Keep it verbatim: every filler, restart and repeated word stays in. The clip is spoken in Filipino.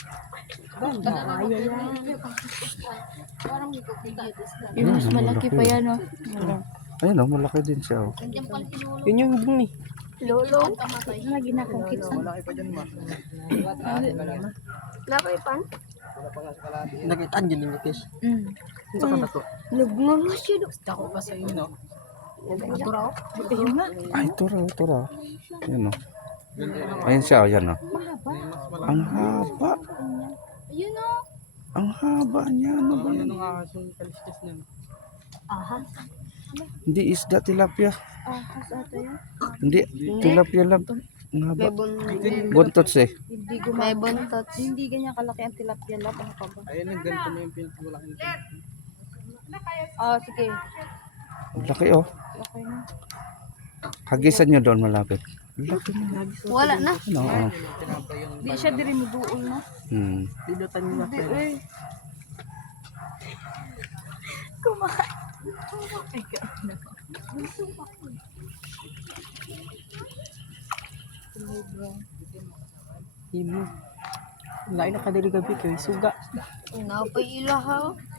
Yung mas malaki pa yan, oh. Ayun, oh, malaki din siya, oh. Yun yung bumi. Lolo? Lagi na akong kitsa. Lapay pan? Nakitaan yun yung fish. Mm. Sa ka na to? Nagmama siya do. Ako pa sa iyo, no? Ito raw. Ayun nga. Ay, ito raw, ito raw. Ayun, oh. Ayun siya, oh, yan, oh. Ang haba. Ayun o. Ang haba niya, ano ba yan? Ano nga yung kaliskis niyan? Ahas. Hindi isda, tilapia. Ahas ata yan. Hindi, tilapia lang. Ang haba. May bon... Buntots eh. Hindi May gumagana. buntot. Hindi ganyan kalaki ang tilapia lang. Ano pa ba? Ayun yung ganito na yung pinagmulaking. Ah, sige. Ang laki, oh. Okay na. Hagisan nyo doon malapit. Ang laki na. Wala na. Ano, oh. Hindi siya diri muduol, no? Hmm. Dilutan nyo na Hindi, kayo. eh. Kumain. Ay, kain ako. Himo. Lain na kadiri gabi kay suga. Napay ilahaw.